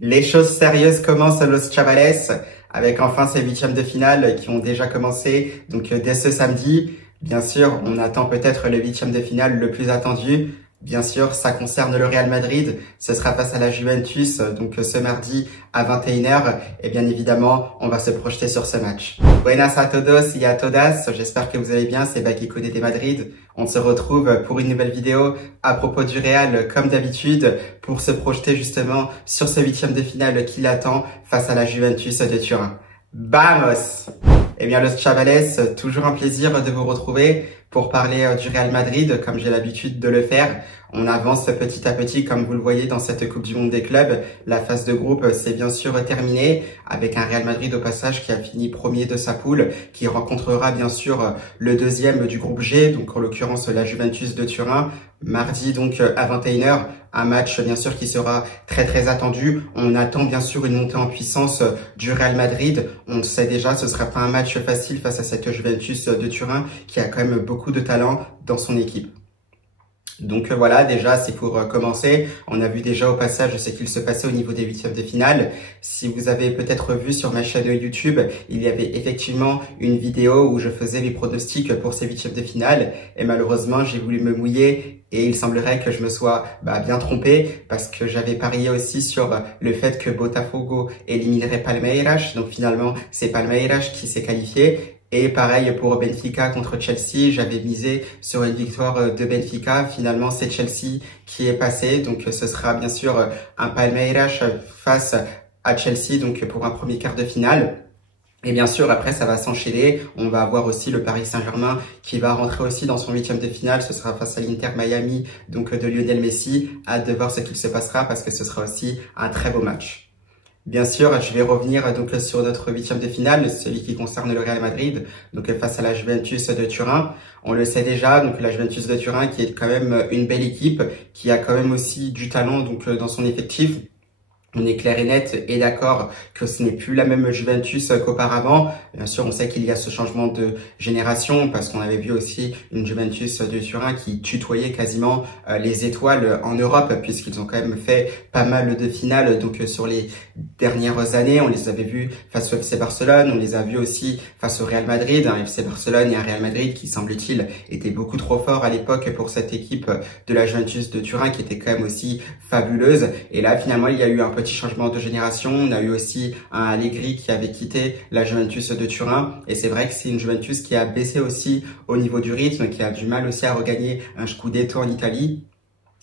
Les choses sérieuses commencent à Los Chavales avec enfin ces huitièmes de finale qui ont déjà commencé. Donc dès ce samedi, bien sûr, on attend peut-être le huitième de finale le plus attendu. Bien sûr, ça concerne le Real Madrid. Ce sera face à la Juventus, donc ce mardi à 21h. Et bien évidemment, on va se projeter sur ce match. Buenas a todos y a todas. J'espère que vous allez bien. C'est Baki de Madrid. On se retrouve pour une nouvelle vidéo à propos du Real, comme d'habitude, pour se projeter justement sur ce huitième de finale qui l'attend face à la Juventus de Turin. Vamos! Eh bien, Los Chavales, toujours un plaisir de vous retrouver pour parler du Real Madrid, comme j'ai l'habitude de le faire. On avance petit à petit, comme vous le voyez, dans cette Coupe du Monde des clubs. La phase de groupe, c'est bien sûr terminée, avec un Real Madrid au passage qui a fini premier de sa poule, qui rencontrera bien sûr le deuxième du groupe G, donc en l'occurrence la Juventus de Turin, mardi donc à 21h. Un match bien sûr qui sera très attendu. On attend bien sûr une montée en puissance du Real Madrid. On le sait déjà, ce sera pas un match facile face à cette Juventus de Turin qui a quand même beaucoup de talent dans son équipe. Donc voilà, déjà c'est pour commencer. On a vu déjà au passage ce qu'il se passait au niveau des huitièmes de finale. Si vous avez peut-être vu sur ma chaîne YouTube, il y avait effectivement une vidéo où je faisais les pronostics pour ces huitièmes de finale. Et malheureusement, j'ai voulu me mouiller et il semblerait que je me sois bien trompé parce que j'avais parié aussi sur le fait que Botafogo éliminerait Palmeiras. Donc finalement, c'est Palmeiras qui s'est qualifié. Et pareil pour Benfica contre Chelsea, j'avais misé sur une victoire de Benfica. Finalement, c'est Chelsea qui est passé. Donc, ce sera bien sûr un Palmeiras face à Chelsea, donc pour un premier quart de finale. Et bien sûr, après, ça va s'enchaîner. On va avoir aussi le Paris Saint-Germain qui va rentrer aussi dans son huitième de finale. Ce sera face à l'Inter Miami, donc de Lionel Messi. Hâte de voir ce qu'il se passera parce que ce sera aussi un très beau match. Bien sûr, je vais revenir donc sur notre huitième de finale, celui qui concerne le Real Madrid, donc face à la Juventus de Turin. On le sait déjà, donc la Juventus de Turin qui est quand même une belle équipe, qui a quand même aussi du talent donc dans son effectif. On est clair et net et d'accord que ce n'est plus la même Juventus qu'auparavant. Bien sûr, on sait qu'il y a ce changement de génération parce qu'on avait vu aussi une Juventus de Turin qui tutoyait quasiment les étoiles en Europe puisqu'ils ont quand même fait pas mal de finales. Donc sur les dernières années, on les avait vus face au FC Barcelone, on les a vus aussi face au Real Madrid, un FC Barcelone et un Real Madrid qui semble-t-il étaient beaucoup trop forts à l'époque pour cette équipe de la Juventus de Turin qui était quand même aussi fabuleuse. Et là, finalement, il y a eu un petit changement de génération. On a eu aussi un Allegri qui avait quitté la Juventus de Turin. Et c'est vrai que c'est une Juventus qui a baissé aussi au niveau du rythme, qui a du mal aussi à regagner un Scudetto en Italie.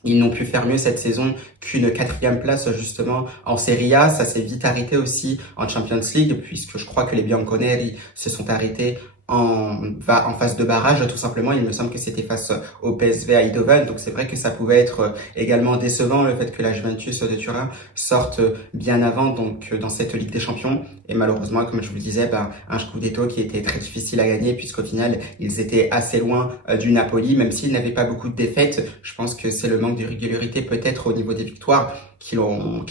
Ils n'ont pu faire mieux cette saison qu'une 4e place justement en Serie A. Ça s'est vite arrêté aussi en Champions League puisque je crois que les Bianconeri se sont arrêtés en phase de barrage tout simplement. Il me semble que c'était face au PSV Eindhoven. Donc c'est vrai que ça pouvait être également décevant le fait que la Juventus de Turin sorte bien avant donc dans cette Ligue des Champions. Et malheureusement, comme je vous le disais, un Scudetto qui était très difficile à gagner puisqu'au final, ils étaient assez loin du Napoli, même s'ils n'avaient pas beaucoup de défaites. Je pense que c'est le manque de régularité peut-être au niveau des victoires qui ont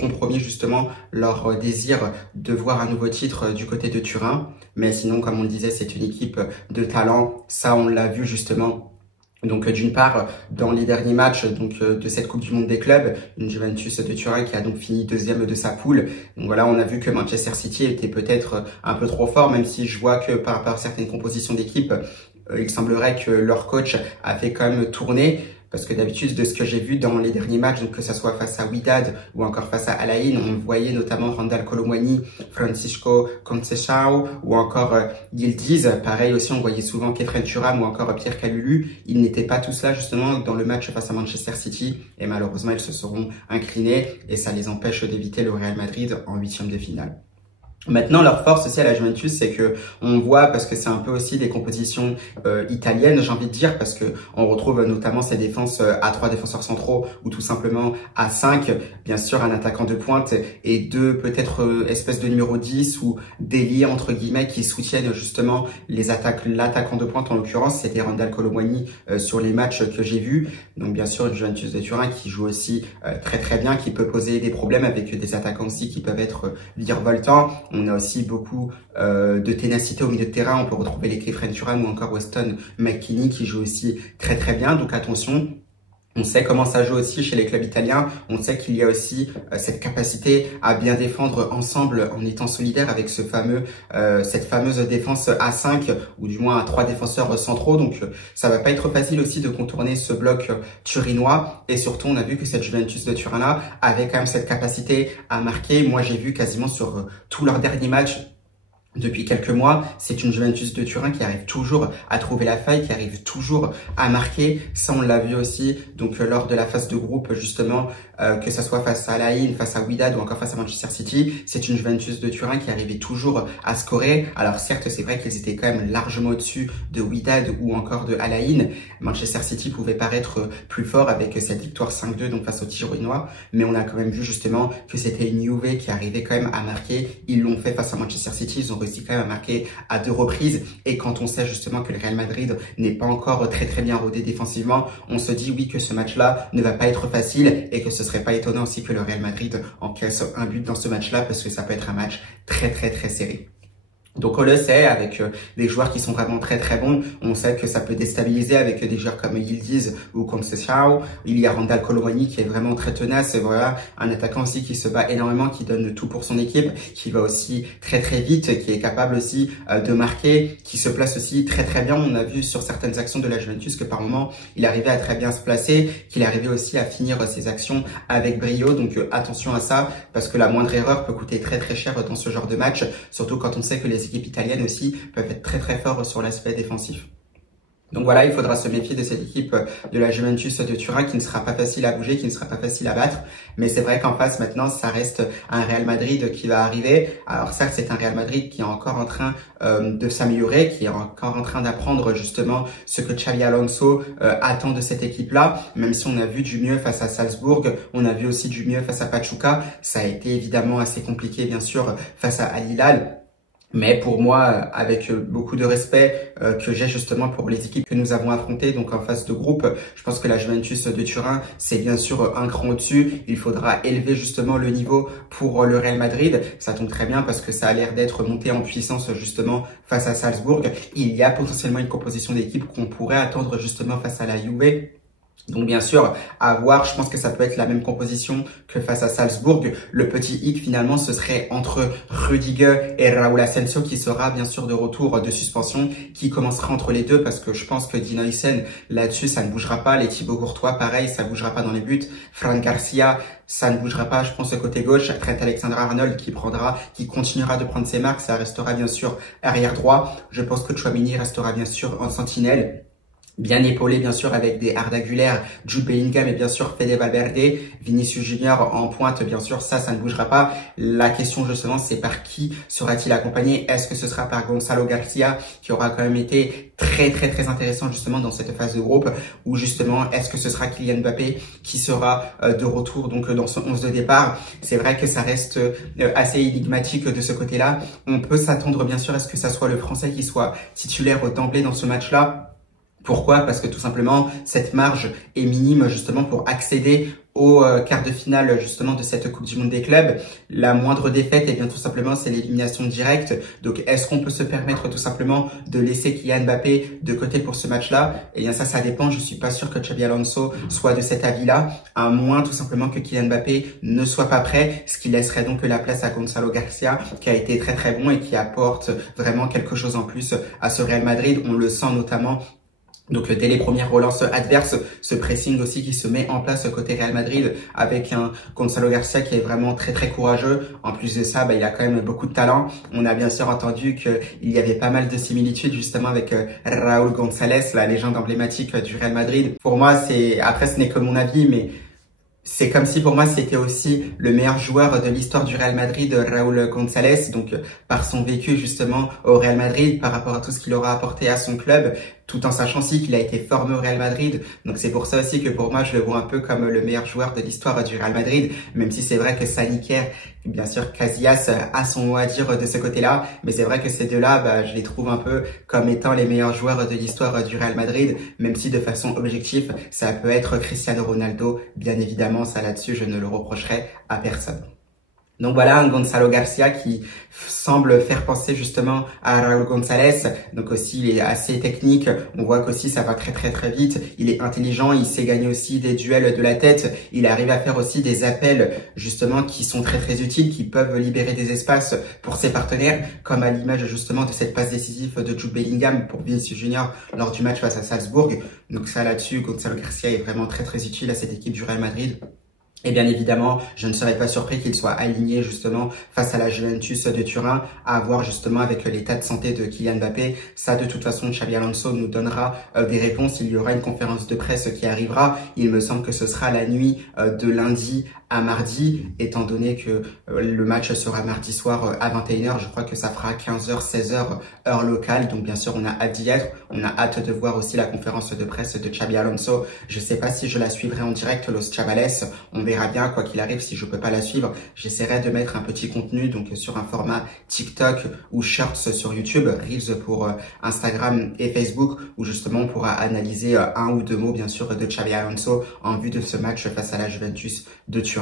compromis justement leur désir de voir un nouveau titre du côté de Turin. Mais sinon, comme on le disait, c'est une équipe de talent. Ça, on l'a vu justement. Donc d'une part, dans les derniers matchs de cette Coupe du Monde des clubs, une Juventus de Turin qui a donc fini deuxième de sa poule. Donc voilà, on a vu que Manchester City était peut-être un peu trop fort, même si je vois que par rapport à certaines compositions d'équipe, il semblerait que leur coach a fait quand même tourner. Parce que d'habitude, de ce que j'ai vu dans les derniers matchs, donc que ça soit face à Wydad ou encore face à Al Ain, on voyait notamment Randal Colomwani, Francisco Conceição ou encore Yildiz. Pareil aussi, on voyait souvent Khéphren Thuram ou encore Pierre Kalulu. Ils n'étaient pas tous là justement dans le match face à Manchester City et malheureusement, ils se seront inclinés et ça les empêche d'éviter le Real Madrid en huitième de finale. Maintenant, leur force aussi à la Juventus, c'est que on voit, parce que c'est un peu aussi des compositions italiennes, j'ai envie de dire, parce que on retrouve notamment ces défenses à 3 défenseurs centraux ou tout simplement à 5, bien sûr un attaquant de pointe et deux peut-être espèces de numéro 10 ou d'ailier entre guillemets qui soutiennent justement les attaques. L'attaquant de pointe en l'occurrence, c'était Randal Colomwani sur les matchs que j'ai vus. Donc bien sûr une Juventus de Turin qui joue aussi très bien, qui peut poser des problèmes avec des attaquants aussi qui peuvent être virevoltants. On a aussi beaucoup de ténacité au milieu de terrain. On peut retrouver les Khéphren Thuram ou encore Weston McKennie qui joue aussi très bien. Donc attention. On sait comment ça joue aussi chez les clubs italiens. On sait qu'il y a aussi cette capacité à bien défendre ensemble en étant solidaire avec cette fameuse défense à 5 ou du moins à 3 défenseurs centraux. Donc ça va pas être facile aussi de contourner ce bloc turinois. Et surtout, on a vu que cette Juventus de Turin-là avait quand même cette capacité à marquer. Moi, j'ai vu quasiment sur tous leurs derniers matchs depuis quelques mois, c'est une Juventus de Turin qui arrive toujours à trouver la faille, qui arrive toujours à marquer. Ça, on l'a vu aussi donc lors de la phase de groupe, justement, que ça soit face à Al-Ain, face à Wydad ou encore face à Manchester City. C'est une Juventus de Turin qui arrivait toujours à scorer. Alors certes, c'est vrai qu'ils étaient quand même largement au-dessus de Wydad ou encore de Al-Ain. Manchester City pouvait paraître plus fort avec cette victoire 5-2 donc face aux Tirrenois, mais on a quand même vu justement que c'était une Juve qui arrivait quand même à marquer. Ils l'ont fait face à Manchester City, ils ont réussi quand même à marquer à 2 reprises. Et quand on sait justement que le Real Madrid n'est pas encore très bien rodé défensivement, on se dit oui que ce match-là ne va pas être facile et que ce serait pas étonnant aussi que le Real Madrid encaisse un but dans ce match-là parce que ça peut être un match très serré. Donc on le sait, avec des joueurs qui sont vraiment très bons, on sait que ça peut déstabiliser avec des joueurs comme Yildiz ou comme Conceição. Il y a Randal Colomani qui est vraiment très tenace, et voilà, un attaquant aussi qui se bat énormément, qui donne tout pour son équipe, qui va aussi très vite, qui est capable aussi de marquer, qui se place aussi très bien. On a vu sur certaines actions de la Juventus que par moment, il arrivait à très bien se placer, qu'il arrivait aussi à finir ses actions avec brio. Donc attention à ça, parce que la moindre erreur peut coûter très cher dans ce genre de match, surtout quand on sait que les équipes italiennes aussi peuvent être très forts sur l'aspect défensif. Donc voilà, il faudra se méfier de cette équipe de la Juventus de Turin qui ne sera pas facile à bouger, qui ne sera pas facile à battre. Mais c'est vrai qu'en face, maintenant, ça reste un Real Madrid qui va arriver. Alors certes, c'est un Real Madrid qui est encore en train de s'améliorer, qui est encore en train d'apprendre justement ce que Xabi Alonso attend de cette équipe-là. Même si on a vu du mieux face à Salzbourg, on a vu aussi du mieux face à Pachuca. Ça a été évidemment assez compliqué, bien sûr, face à Al Hilal. Mais pour moi, avec beaucoup de respect que j'ai justement pour les équipes que nous avons affrontées, donc en phase de groupe, je pense que la Juventus de Turin, c'est bien sûr un cran au-dessus. Il faudra élever justement le niveau pour le Real Madrid. Ça tombe très bien parce que ça a l'air d'être monté en puissance justement face à Salzbourg. Il y a potentiellement une composition d'équipe qu'on pourrait attendre justement face à la Juve. Donc bien sûr, à voir, je pense que ça peut être la même composition que face à Salzbourg. Le petit hic finalement, ce serait entre Rudiger et Raúl Asensio qui sera bien sûr de retour de suspension, qui commencera entre les deux parce que je pense que Dino Huyssen, là-dessus, ça ne bougera pas. Les Thibaut Courtois, pareil, ça bougera pas dans les buts. Fran Garcia, ça ne bougera pas, je pense, côté gauche. Trent Alexander-Arnold qui continuera de prendre ses marques, ça restera bien sûr arrière droit. Je pense que Tchouaméni restera bien sûr en sentinelle. Bien épaulé, bien sûr, avec des Arda Güler, Jude Bellingham et bien sûr Fede Valverde, Vinicius Junior en pointe, bien sûr, ça ne bougera pas. La question, justement, c'est par qui sera-t-il accompagné? Est-ce que ce sera par Gonzalo Garcia, qui aura quand même été très intéressant, justement, dans cette phase de groupe, ou justement, est-ce que ce sera Kylian Mbappé qui sera de retour, donc, dans son 11 de départ? C'est vrai que ça reste assez énigmatique de ce côté-là. On peut s'attendre, bien sûr, à ce que ça soit le Français qui soit titulaire d'emblée dans ce match-là. Pourquoi? Parce que tout simplement, cette marge est minime justement pour accéder au quart de finale justement de cette Coupe du Monde des clubs. La moindre défaite, et bien tout simplement, c'est l'élimination directe. Donc, est-ce qu'on peut se permettre tout simplement de laisser Kylian Mbappé de côté pour ce match-là? Eh bien, ça dépend. Je suis pas sûr que Xabi Alonso soit de cet avis-là, à moins tout simplement que Kylian Mbappé ne soit pas prêt, ce qui laisserait donc la place à Gonzalo Garcia, qui a été très bon et qui apporte vraiment quelque chose en plus à ce Real Madrid. On le sent notamment. Donc dès les premières relances adverses, ce pressing aussi qui se met en place côté Real Madrid avec un Gonzalo Garcia qui est vraiment très courageux. En plus de ça, il a quand même beaucoup de talent. On a bien sûr entendu qu'il y avait pas mal de similitudes justement avec Raúl González, la légende emblématique du Real Madrid. Pour moi, après ce n'est que mon avis, mais c'est comme si pour moi c'était aussi le meilleur joueur de l'histoire du Real Madrid, Raúl González, donc par son vécu justement au Real Madrid, par rapport à tout ce qu'il aura apporté à son club, tout en sachant aussi qu'il a été formé au Real Madrid. Donc c'est pour ça aussi que pour moi je le vois un peu comme le meilleur joueur de l'histoire du Real Madrid, même si c'est vrai que Saliker, bien sûr Casillas a son mot à dire de ce côté-là, mais c'est vrai que ces deux-là, je les trouve un peu comme étant les meilleurs joueurs de l'histoire du Real Madrid, même si de façon objective, ça peut être Cristiano Ronaldo, bien évidemment, ça là-dessus je ne le reprocherai à personne. Donc voilà, un Gonzalo Garcia qui semble faire penser justement à Raúl González. Donc aussi, il est assez technique. On voit qu'aussi, ça va très très très vite. Il est intelligent. Il sait gagner aussi des duels de la tête. Il arrive à faire aussi des appels justement qui sont très très utiles, qui peuvent libérer des espaces pour ses partenaires, comme à l'image justement de cette passe décisive de Jude Bellingham pour Vinicius Junior lors du match face à Salzbourg. Donc ça là-dessus, Gonzalo Garcia est vraiment très très utile à cette équipe du Real Madrid. Et bien évidemment, je ne serais pas surpris qu'il soit aligné justement face à la Juventus de Turin, à voir justement avec l'état de santé de Kylian Mbappé. Ça, de toute façon, Xabi Alonso nous donnera des réponses. Il y aura une conférence de presse qui arrivera. Il me semble que ce sera la nuit de lundi à mardi, étant donné que le match sera mardi soir à 21h. Je crois que ça fera 15h, 16h heure locale. Donc bien sûr, on a hâte d'y être. On a hâte de voir aussi la conférence de presse de Xabi Alonso. Je ne sais pas si je la suivrai en direct, Los Chavales. On verra bien, quoi qu'il arrive. Si je peux pas la suivre, j'essaierai de mettre un petit contenu donc sur un format TikTok ou Shorts sur YouTube, Reels pour Instagram et Facebook, où justement on pourra analyser un ou deux mots bien sûr de Xabi Alonso en vue de ce match face à la Juventus de Turin.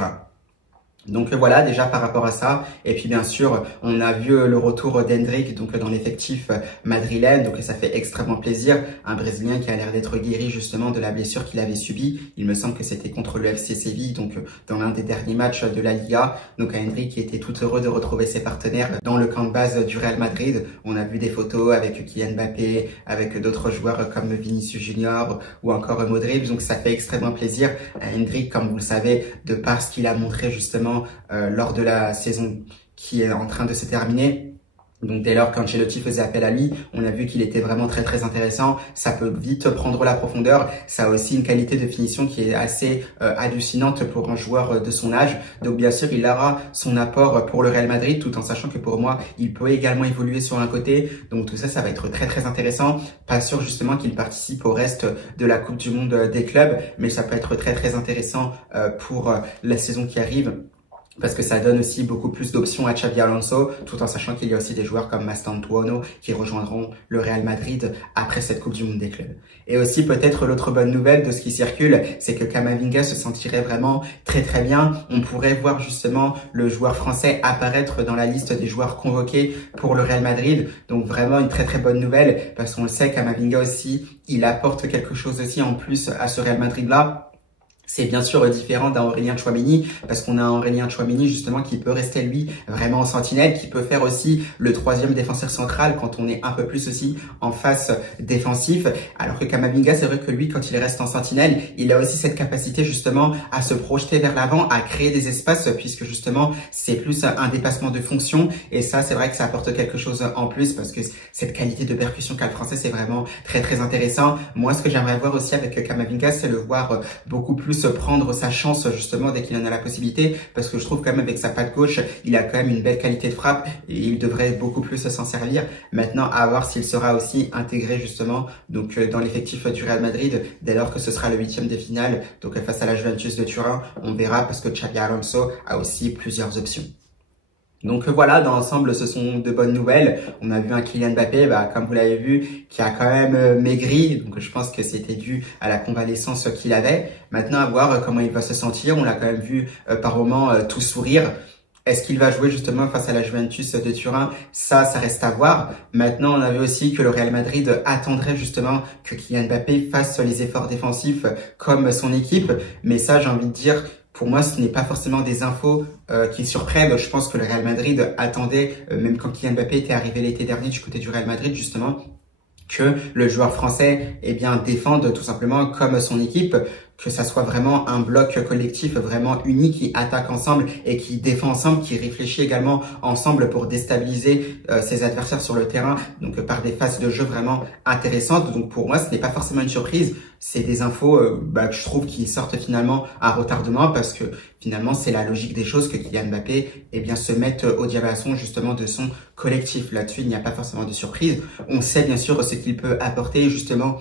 Donc voilà, déjà par rapport à ça. Et puis bien sûr, on a vu le retour d'Hendrick donc dans l'effectif madrilène. Donc ça fait extrêmement plaisir. Un Brésilien qui a l'air d'être guéri justement de la blessure qu'il avait subie. Il me semble que c'était contre le FC Séville, donc dans l'un des derniers matchs de la Liga. Donc Hendrick qui était tout heureux de retrouver ses partenaires dans le camp de base du Real Madrid. On a vu des photos avec Kylian Mbappé, avec d'autres joueurs comme Vinicius Junior ou encore Modric. Donc ça fait extrêmement plaisir. Hendrick, comme vous le savez, de par ce qu'il a montré justement lors de la saison qui est en train de se terminer. Donc dès lors qu'Ancelotti faisait appel à lui, on a vu qu'il était vraiment très très intéressant. Ça peut vite prendre la profondeur. Ça a aussi une qualité de finition qui est assez hallucinante pour un joueur de son âge. Donc bien sûr, il aura son apport pour le Real Madrid, tout en sachant que pour moi, il peut également évoluer sur un côté. Donc tout ça, ça va être très très intéressant. Pas sûr justement qu'il participe au reste de la Coupe du Monde des clubs, mais ça peut être très très intéressant pour la saison qui arrive, parce que ça donne aussi beaucoup plus d'options à Xabi Alonso, tout en sachant qu'il y a aussi des joueurs comme Mastantuono qui rejoindront le Real Madrid après cette Coupe du Monde des clubs. Et aussi peut-être l'autre bonne nouvelle de ce qui circule, c'est que Camavinga se sentirait vraiment très très bien. On pourrait voir justement le joueur français apparaître dans la liste des joueurs convoqués pour le Real Madrid. Donc vraiment une très très bonne nouvelle, parce qu'on le sait, Camavinga aussi, il apporte quelque chose aussi en plus à ce Real Madrid-là. C'est bien sûr différent d'un Aurélien Tchouaméni, parce qu'on a un Aurélien Tchouaméni justement qui peut rester lui vraiment en sentinelle, qui peut faire aussi le troisième défenseur central quand on est un peu plus aussi en face défensif. Alors que Camavinga, c'est vrai que lui, quand il reste en sentinelle, il a aussi cette capacité justement à se projeter vers l'avant, à créer des espaces, puisque justement c'est plus un dépassement de fonction. Et ça, c'est vrai que ça apporte quelque chose en plus, parce que cette qualité de percussion qu'a le français, c'est vraiment très très intéressant. Moi, ce que j'aimerais voir aussi avec Camavinga, c'est le voir beaucoup plus prendre sa chance justement dès qu'il en a la possibilité, parce que je trouve quand même avec sa patte gauche, il a quand même une belle qualité de frappe et il devrait beaucoup plus s'en servir. Maintenant, à voir s'il sera aussi intégré justement donc dans l'effectif du Real Madrid dès lors que ce sera le 8e de finale, donc face à la Juventus de Turin. On verra, parce que Xabi Alonso a aussi plusieurs options. Donc voilà, dans l'ensemble, ce sont de bonnes nouvelles. On a vu un Kylian Mbappé, comme vous l'avez vu, qui a quand même maigri. Donc je pense que c'était dû à la convalescence qu'il avait. Maintenant, à voir comment il va se sentir. On l'a quand même vu par moments tout sourire. Est-ce qu'il va jouer justement face à la Juventus de Turin? Ça reste à voir. Maintenant, on a vu aussi que le Real Madrid attendrait justement que Kylian Mbappé fasse les efforts défensifs comme son équipe. Mais ça, j'ai envie de dire, pour moi, ce n'est pas forcément des infos qui surprennent. Je pense que le Real Madrid attendait, même quand Kylian Mbappé était arrivé l'été dernier du côté du Real Madrid, justement, que le joueur français défende tout simplement comme son équipe, que ça soit vraiment un bloc collectif vraiment uni qui attaque ensemble et qui défend ensemble, qui réfléchit également ensemble pour déstabiliser ses adversaires sur le terrain, donc par des phases de jeu vraiment intéressantes. Donc pour moi, ce n'est pas forcément une surprise, c'est des infos que je trouve qui sortent finalement à retardement, parce que finalement c'est la logique des choses que Kylian Mbappé se mette au diapason justement de son collectif. Là-dessus, il n'y a pas forcément de surprise. On sait bien sûr ce qu'il peut apporter justement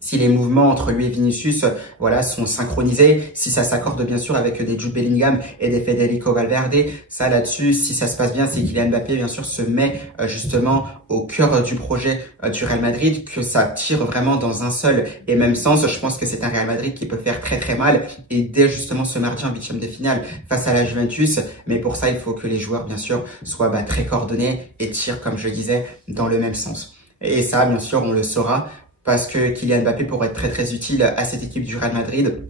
si les mouvements entre lui et Vinicius, voilà, sont synchronisés, si ça s'accorde bien sûr avec des Jude Bellingham et des Federico Valverde, ça là-dessus, si ça se passe bien, si Kylian Mbappé bien sûr se met justement au cœur du projet du Real Madrid, que ça tire vraiment dans un seul et même sens, je pense que c'est un Real Madrid qui peut faire très très mal, et dès justement ce mardi en huitième de finale face à la Juventus, mais pour ça il faut que les joueurs bien sûr soient très coordonnés et tirent, comme je disais, dans le même sens. Et ça bien sûr on le saura, parce que Kylian Mbappé pourrait être très très utile à cette équipe du Real Madrid.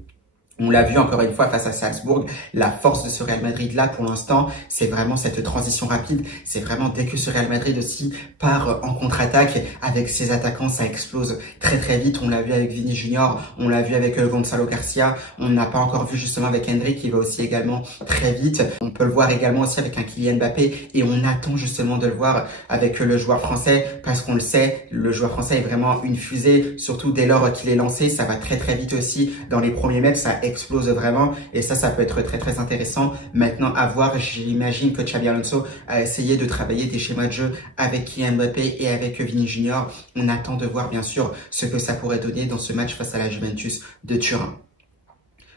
On l'a vu encore une fois face à Salzbourg, la force de ce Real Madrid là pour l'instant, c'est vraiment cette transition rapide, c'est vraiment dès que ce Real Madrid aussi part en contre-attaque avec ses attaquants, ça explose très très vite. On l'a vu avec Vini Junior, on l'a vu avec Gonzalo Garcia, on n'a pas encore vu justement avec Endrick qui va aussi également très vite. On peut le voir également aussi avec un Kylian Mbappé, et on attend justement de le voir avec le joueur français, parce qu'on le sait, le joueur français est vraiment une fusée, surtout dès lors qu'il est lancé, ça va très très vite aussi dans les premiers mètres, ça explose vraiment, et ça peut être très très intéressant. Maintenant à voir, j'imagine que Xabi Alonso a essayé de travailler des schémas de jeu avec Kylian Mbappé et avec Vini Junior. On attend de voir bien sûr ce que ça pourrait donner dans ce match face à la Juventus de Turin.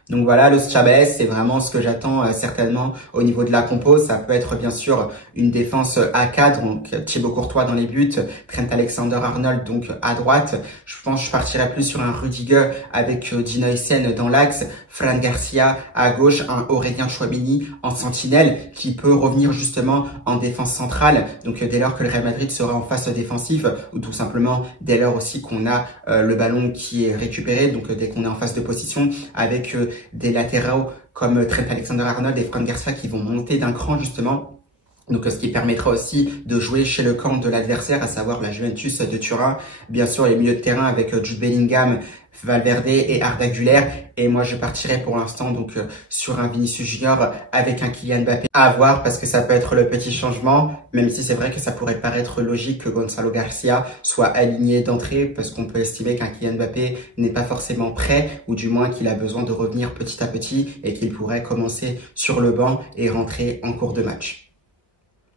Donc voilà, Los Chavales, c'est vraiment ce que j'attends certainement au niveau de la compo. Ça peut être bien sûr une défense à 4, donc Thibaut Courtois dans les buts, Trent Alexander-Arnold donc à droite. Je pense que je partirais plus sur un Rudiger avec Dino Essen dans l'axe, Fran Garcia à gauche, un Aurélien Tchouaméni en sentinelle qui peut revenir justement en défense centrale. Donc dès lors que le Real Madrid sera en phase défensive, ou tout simplement dès lors aussi qu'on a le ballon qui est récupéré, donc dès qu'on est en phase de possession, avec des latéraux comme Trent Alexander-Arnold et Fran Garcia qui vont monter d'un cran justement. Donc, ce qui permettra aussi de jouer chez le camp de l'adversaire, à savoir la Juventus de Turin. Bien sûr, les milieux de terrain avec Jude Bellingham, Valverde et Arda Güler. Et moi, je partirai pour l'instant donc sur un Vinicius Junior avec un Kylian Mbappé à voir, parce que ça peut être le petit changement, même si c'est vrai que ça pourrait paraître logique que Gonzalo Garcia soit aligné d'entrée, parce qu'on peut estimer qu'un Kylian Mbappé n'est pas forcément prêt, ou du moins qu'il a besoin de revenir petit à petit et qu'il pourrait commencer sur le banc et rentrer en cours de match.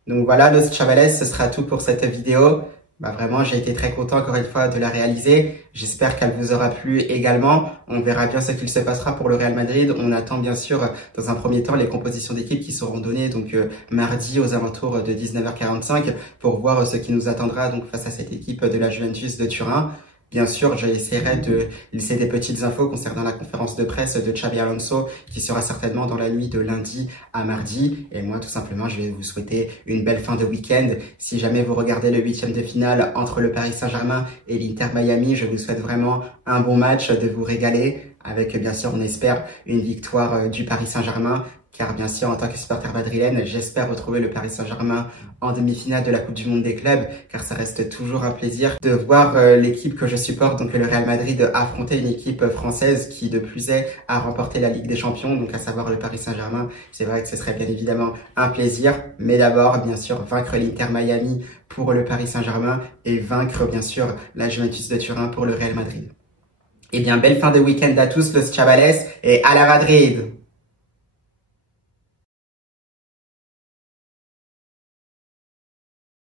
Donc voilà, Los Chavales, ce sera tout pour cette vidéo. Vraiment, j'ai été très content encore une fois de la réaliser. J'espère qu'elle vous aura plu également. On verra bien ce qu'il se passera pour le Real Madrid. On attend bien sûr dans un premier temps les compositions d'équipe qui seront données donc mardi aux alentours de 19h45 pour voir ce qui nous attendra donc face à cette équipe de la Juventus de Turin. Bien sûr, j'essaierai de laisser des petites infos concernant la conférence de presse de Xabi Alonso qui sera certainement dans la nuit de lundi à mardi. Et moi, tout simplement, je vais vous souhaiter une belle fin de week-end. Si jamais vous regardez le huitième de finale entre le Paris Saint-Germain et l'Inter Miami, je vous souhaite vraiment un bon match, de vous régaler avec, bien sûr, on espère une victoire du Paris Saint-Germain. Car bien sûr, en tant que supporter madrilène, j'espère retrouver le Paris Saint-Germain en demi-finale de la Coupe du Monde des clubs, car ça reste toujours un plaisir de voir l'équipe que je supporte, donc le Real Madrid, affronter une équipe française qui de plus est a remporté la Ligue des Champions, donc à savoir le Paris Saint-Germain. C'est vrai que ce serait bien évidemment un plaisir, mais d'abord, bien sûr, vaincre l'Inter Miami pour le Paris Saint-Germain et vaincre, bien sûr, la Juventus de Turin pour le Real Madrid. Eh bien, belle fin de week-end à tous, Los Chavales, et à la Madrid!